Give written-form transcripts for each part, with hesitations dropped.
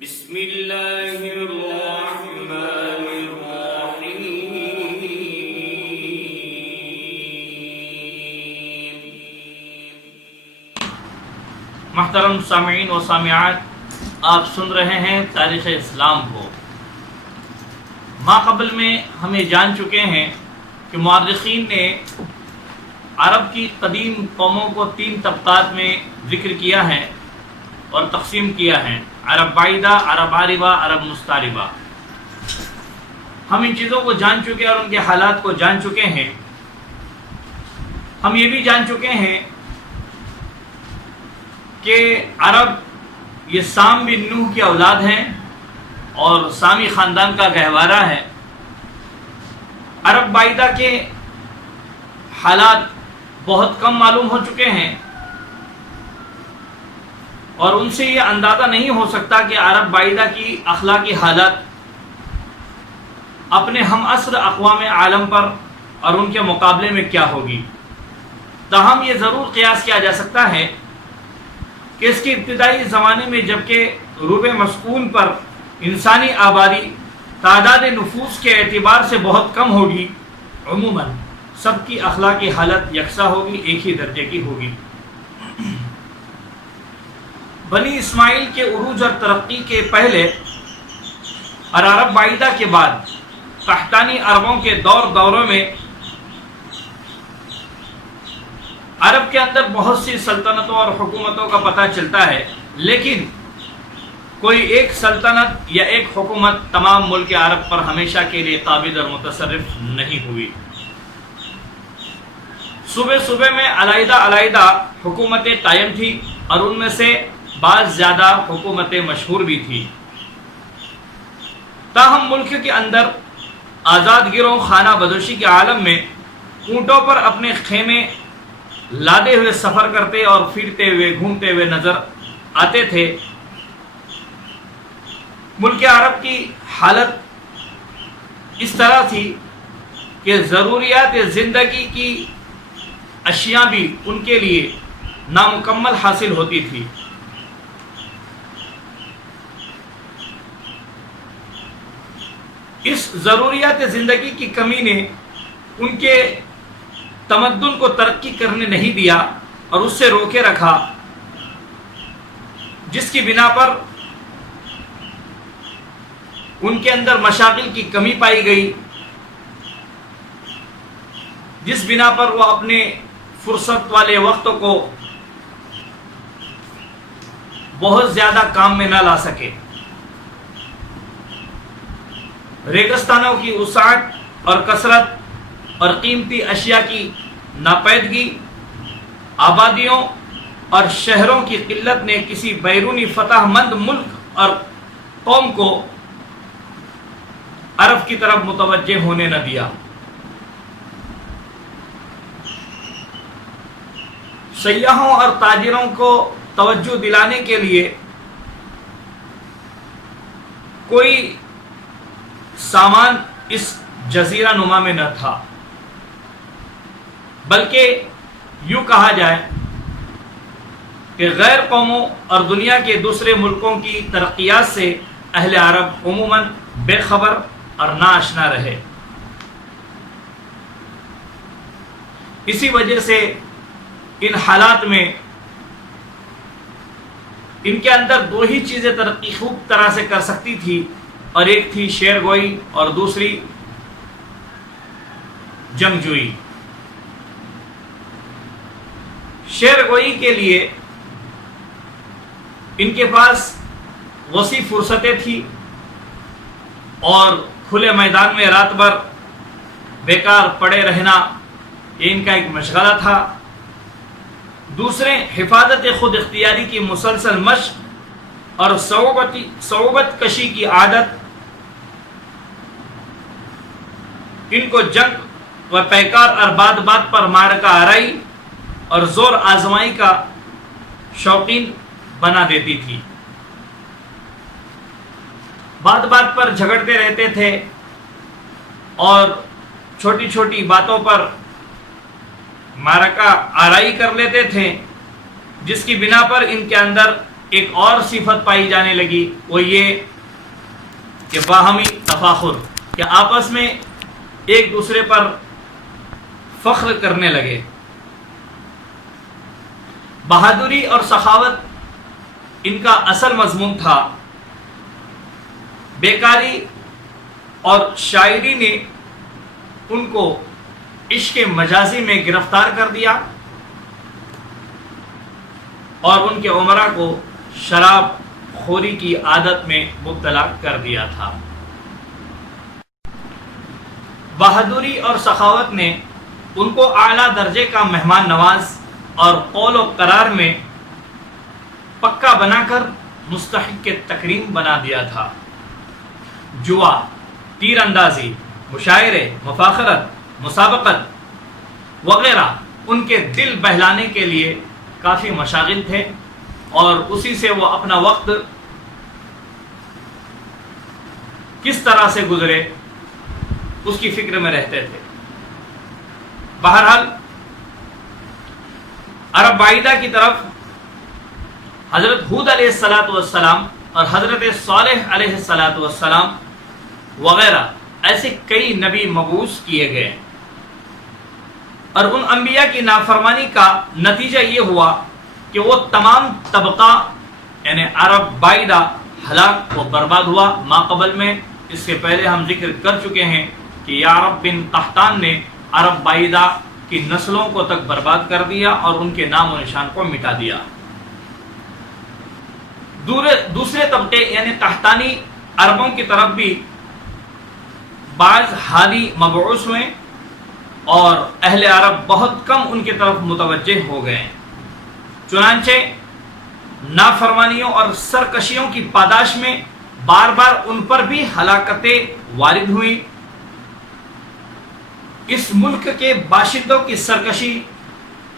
بسم اللہ الرحمن الرحیم۔ محترم سامعین و سامعات، آپ سن رہے ہیں تاریخ اسلام کو۔ ماقبل میں ہمیں جان چکے ہیں کہ مورخین نے عرب کی قدیم قوموں کو 3 طبقات میں ذکر کیا ہے اور تقسیم کیا ہے: عرب بعیدہ، عرب عاربہ، عرب مستعربہ۔ ہم ان چیزوں کو جان چکے اور ان کے حالات کو جان چکے ہیں۔ ہم یہ بھی جان چکے ہیں کہ عرب یہ سام بن نوح کی اولاد ہیں اور سامی خاندان کا گہوارہ ہے۔ عرب بعیدہ کے حالات بہت کم معلوم ہو چکے ہیں اور ان سے یہ اندازہ نہیں ہو سکتا کہ عرب بعیدہ کی اخلاقی حالت اپنے ہم عصر اقوام عالم پر اور ان کے مقابلے میں کیا ہوگی۔ تاہم یہ ضرور قیاس کیا جا سکتا ہے کہ اس کے ابتدائی زمانے میں جبکہ روب مسکون پر انسانی آبادی تعداد نفوس کے اعتبار سے بہت کم ہوگی، عموماً سب کی اخلاقی حالت یکساں ہوگی، ایک ہی درجے کی ہوگی۔ بنی اسماعیل کے عروج اور ترقی کے پہلے اور عرب بعیدہ کے بعد قحطانی عربوں کے دوروں میں عرب کے اندر بہت سی سلطنتوں اور حکومتوں کا پتہ چلتا ہے، لیکن کوئی ایک سلطنت یا ایک حکومت تمام ملک عرب پر ہمیشہ کے لیے قابض اور متصرف نہیں ہوئی۔ صوبے میں علیحدہ حکومتیں قائم تھیں اور ان میں سے بعض زیادہ حکومتیں مشہور بھی تھیں۔ تاہم ملک کے اندر آزاد گروہ خانہ بدوشی کے عالم میں اونٹوں پر اپنے خیمے لادے ہوئے سفر کرتے اور پھرتے ہوئے گھومتے ہوئے نظر آتے تھے۔ ملک عرب کی حالت اس طرح تھی کہ ضروریات زندگی کی اشیاء بھی ان کے لیے نامکمل حاصل ہوتی تھی۔ اس ضروریات زندگی کی کمی نے ان کے تمدن کو ترقی کرنے نہیں دیا اور اس سے روکے رکھا، جس کی بنا پر ان کے اندر مشاغل کی کمی پائی گئی، جس بنا پر وہ اپنے فرصت والے وقت کو بہت زیادہ کام میں نہ لا سکے۔ ریگستانوں کی وسعت اور کثرت اور قیمتی اشیاء کی ناپیدگی، آبادیوں اور شہروں کی قلت نے کسی بیرونی فتح مند ملک اور قوم کو عرب کی طرف متوجہ ہونے نہ دیا۔ سیاحوں اور تاجروں کو توجہ دلانے کے لیے کوئی سامان اس جزیرہ نما میں نہ تھا، بلکہ یوں کہا جائے کہ غیر قوموں اور دنیا کے دوسرے ملکوں کی ترقیات سے اہل عرب عموماً بے خبر اور ناآشنا رہے۔ اسی وجہ سے ان حالات میں ان کے اندر 2 ہی چیزیں ترقی خوب طرح سے کر سکتی تھی، اور ایک تھی شعر گوئی اور دوسری جنگجوئی۔ شعر گوئی کے لیے ان کے پاس وسیع فرصتیں تھیں اور کھلے میدان میں رات بھر بیکار پڑے رہنا یہ ان کا ایک مشغلہ تھا۔ دوسرے، حفاظت خود اختیاری کی مسلسل مشق اور صعوبت کشی کی عادت ان کو جنگ و پیکار اور بات پر معرکہ آرائی اور زور آزمائی کا شوقین بنا دیتی تھی۔ بات پر جھگڑتے رہتے تھے اور چھوٹی چھوٹی باتوں پر معرکہ آرائی کر لیتے تھے، جس کی بنا پر ان کے اندر ایک اور صفت پائی جانے لگی، وہ یہ کہ باہمی تفاخر، کہ آپس میں ایک دوسرے پر فخر کرنے لگے۔ بہادری اور سخاوت ان کا اصل مضمون تھا۔ بیکاری اور شاعری نے ان کو عشق مجازی میں گرفتار کر دیا اور ان کے عمرا کو شراب خوری کی عادت میں مبتلا کر دیا تھا۔ بہادری اور سخاوت نے ان کو اعلیٰ درجے کا مہمان نواز اور قول و قرار میں پکا بنا کر مستحق تکریم بنا دیا تھا۔ جوا، تیر اندازی، مشاعرے، مفاخرت، مسابقت وغیرہ ان کے دل بہلانے کے لیے کافی مشاغل تھے، اور اسی سے وہ اپنا وقت کس طرح سے گزرے اس کی فکر میں رہتے تھے۔ بہرحال عرب بعیدہ کی طرف حضرت ہود علیہ السلام اور حضرت صالح علیہ السلام وغیرہ ایسے کئی نبی مبعوث کیے گئے، اور ان انبیاء کی نافرمانی کا نتیجہ یہ ہوا کہ وہ تمام طبقہ یعنی عرب بعیدہ ہلاک و برباد ہوا۔ ما قبل میں اس سے پہلے ہم ذکر کر چکے ہیں کہ یعرب بن قحطان نے عرب بعیدہ کی نسلوں کو تک برباد کر دیا اور ان کے نام و نشان کو مٹا دیا۔ دوسرے طبقے یعنی قحطانی عربوں کی طرف بھی بعض ہادی مبعوث ہوئے، اور اہل عرب بہت کم ان کی طرف متوجہ ہو گئے۔ چنانچہ نافرمانیوں اور سرکشیوں کی پاداش میں بار بار ان پر بھی ہلاکتیں وارد ہوئیں۔ اس ملک کے باشندوں کی سرکشی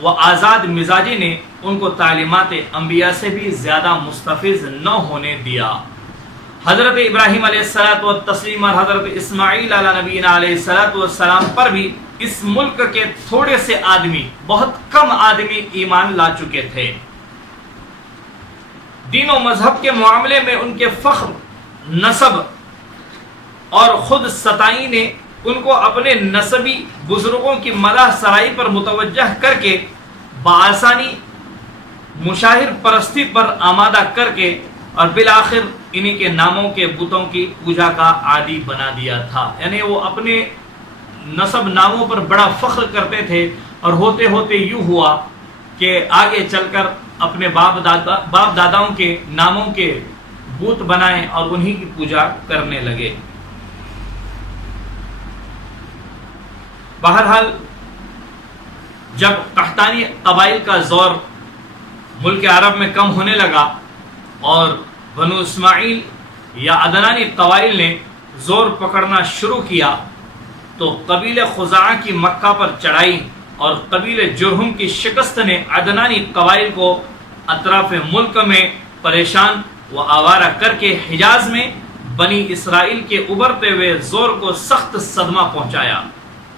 و آزاد مزاجی نے ان کو تعلیمات انبیاء سے بھی زیادہ مستفز نہ ہونے دیا۔ حضرت ابراہیم علیہ السلام اور حضرت اسماعیل علیہ نبینا علیہ السلام پر بھی اس ملک کے تھوڑے سے آدمی، بہت کم آدمی ایمان لا چکے تھے۔ دین و مذہب کے معاملے میں ان کے فخر، نسب اور خود ستائی نے ان کو اپنے نسبی بزرگوں کی مدح سرائی پر متوجہ کر کے بآسانی مشاہر پرستی پر آمادہ کر کے اور بالآخر انہی کے ناموں کے بتوں کی پوجا کا عادی بنا دیا تھا۔ یعنی وہ اپنے نسب ناموں پر بڑا فخر کرتے تھے، اور ہوتے ہوتے یوں ہوا کہ آگے چل کر اپنے باپ داداؤں کے ناموں کے بت بنائیں اور انہی کی پوجا کرنے لگے۔ بہرحال جب قحطانی قبائل کا زور ملک عرب میں کم ہونے لگا اور بنو اسماعیل یا عدنانی قبائل نے زور پکڑنا شروع کیا، تو قبیلہ خزاعہ کی مکہ پر چڑھائی اور قبیلہ جرہم کی شکست نے عدنانی قبائل کو اطراف ملک میں پریشان و آوارہ کر کے حجاز میں بنی اسرائیل کے ابھرتے ہوئے زور کو سخت صدمہ پہنچایا،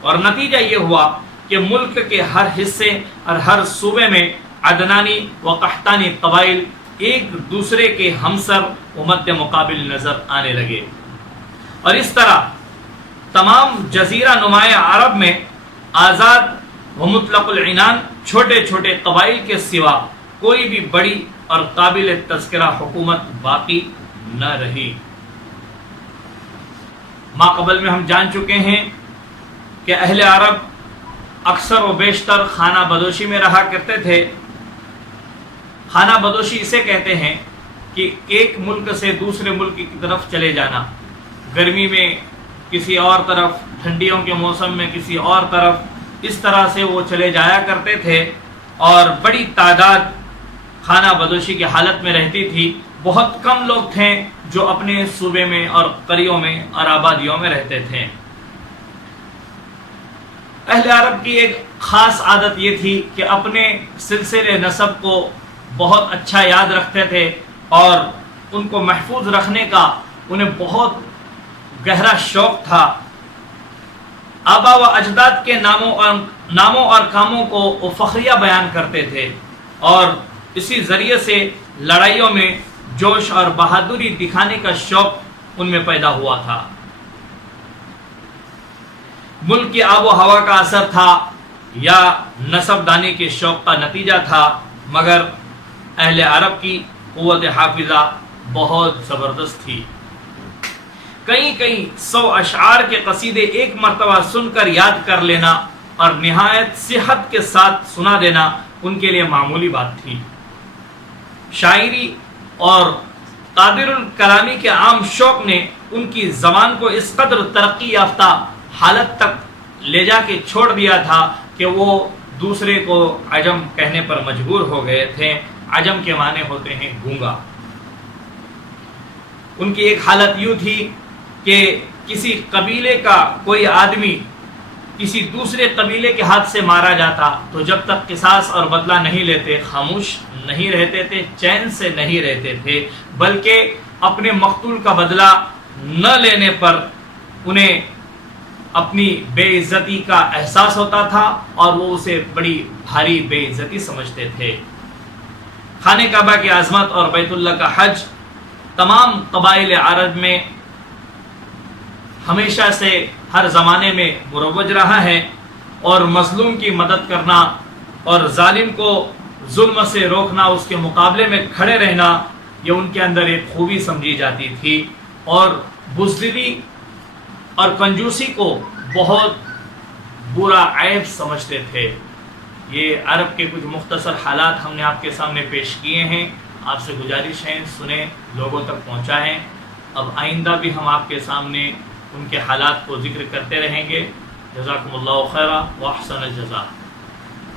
اور نتیجہ یہ ہوا کہ ملک کے ہر حصے اور ہر صوبے میں عدنانی و قحطانی قبائل ایک دوسرے کے ہمسر و مد مقابل نظر آنے لگے، اور اس طرح تمام جزیرہ نمایاں عرب میں آزاد و مطلق العنان چھوٹے چھوٹے قبائل کے سوا کوئی بھی بڑی اور قابل تذکرہ حکومت باقی نہ رہی۔ ما قبل میں ہم جان چکے ہیں کہ اہل عرب اکثر و بیشتر خانہ بدوشی میں رہا کرتے تھے۔ خانہ بدوشی اسے کہتے ہیں کہ ایک ملک سے دوسرے ملک کی طرف چلے جانا، گرمی میں کسی اور طرف، ٹھنڈیوں کے موسم میں کسی اور طرف، اس طرح سے وہ چلے جایا کرتے تھے، اور بڑی تعداد خانہ بدوشی کی حالت میں رہتی تھی۔ بہت کم لوگ تھے جو اپنے صوبے میں اور قریوں میں اور آبادیوں میں رہتے تھے۔ اہل عرب کی ایک خاص عادت یہ تھی کہ اپنے سلسلے نسب کو بہت اچھا یاد رکھتے تھے، اور ان کو محفوظ رکھنے کا انہیں بہت گہرا شوق تھا۔ آبا و اجداد کے ناموں اور کاموں کو وہ فخریہ بیان کرتے تھے، اور اسی ذریعے سے لڑائیوں میں جوش اور بہادری دکھانے کا شوق ان میں پیدا ہوا تھا۔ ملک کی آب و ہوا کا اثر تھا یا نسب دانی کے شوق کا نتیجہ تھا، مگر اہل عرب کی قوت حافظہ بہت زبردست تھی۔ کئی 100 اشعار کے قصیدے ایک مرتبہ سن کر یاد کر لینا اور نہایت صحت کے ساتھ سنا دینا ان کے لیے معمولی بات تھی۔ شاعری اور قادر الکلامی کے عام شوق نے ان کی زبان کو اس قدر ترقی یافتہ حالت تک لے جا کے چھوڑ دیا تھا کہ وہ دوسرے کو عجم کہنے پر مجبور ہو گئے تھے۔ عجم کے معنی ہوتے ہیں گونگا۔ ان کی ایک حالت یوں تھی کہ کسی قبیلے کا کوئی آدمی کسی دوسرے قبیلے کے ہاتھ سے مارا جاتا تو جب تک قصاص اور بدلہ نہیں لیتے خاموش نہیں رہتے تھے، چین سے نہیں رہتے تھے، بلکہ اپنے مقتول کا بدلہ نہ لینے پر انہیں اپنی بے عزتی کا احساس ہوتا تھا اور وہ اسے بڑی بھاری بے عزتی سمجھتے تھے۔ خانہ کعبہ کی عظمت اور بیت اللہ کا حج تمام قبائل عرب میں ہمیشہ سے ہر زمانے میں مروج رہا ہے، اور مظلوم کی مدد کرنا اور ظالم کو ظلم سے روکنا، اس کے مقابلے میں کھڑے رہنا، یہ ان کے اندر ایک خوبی سمجھی جاتی تھی، اور بزدلی اور کنجوسی کو بہت برا عیب سمجھتے تھے۔ یہ عرب کے کچھ مختصر حالات ہم نے آپ کے سامنے پیش کیے ہیں۔ آپ سے گزارش ہے سنیں، لوگوں تک پہنچائیں۔ اب آئندہ بھی ہم آپ کے سامنے ان کے حالات کو ذکر کرتے رہیں گے۔ جزاکم اللہ خیرا و احسن الجزاء۔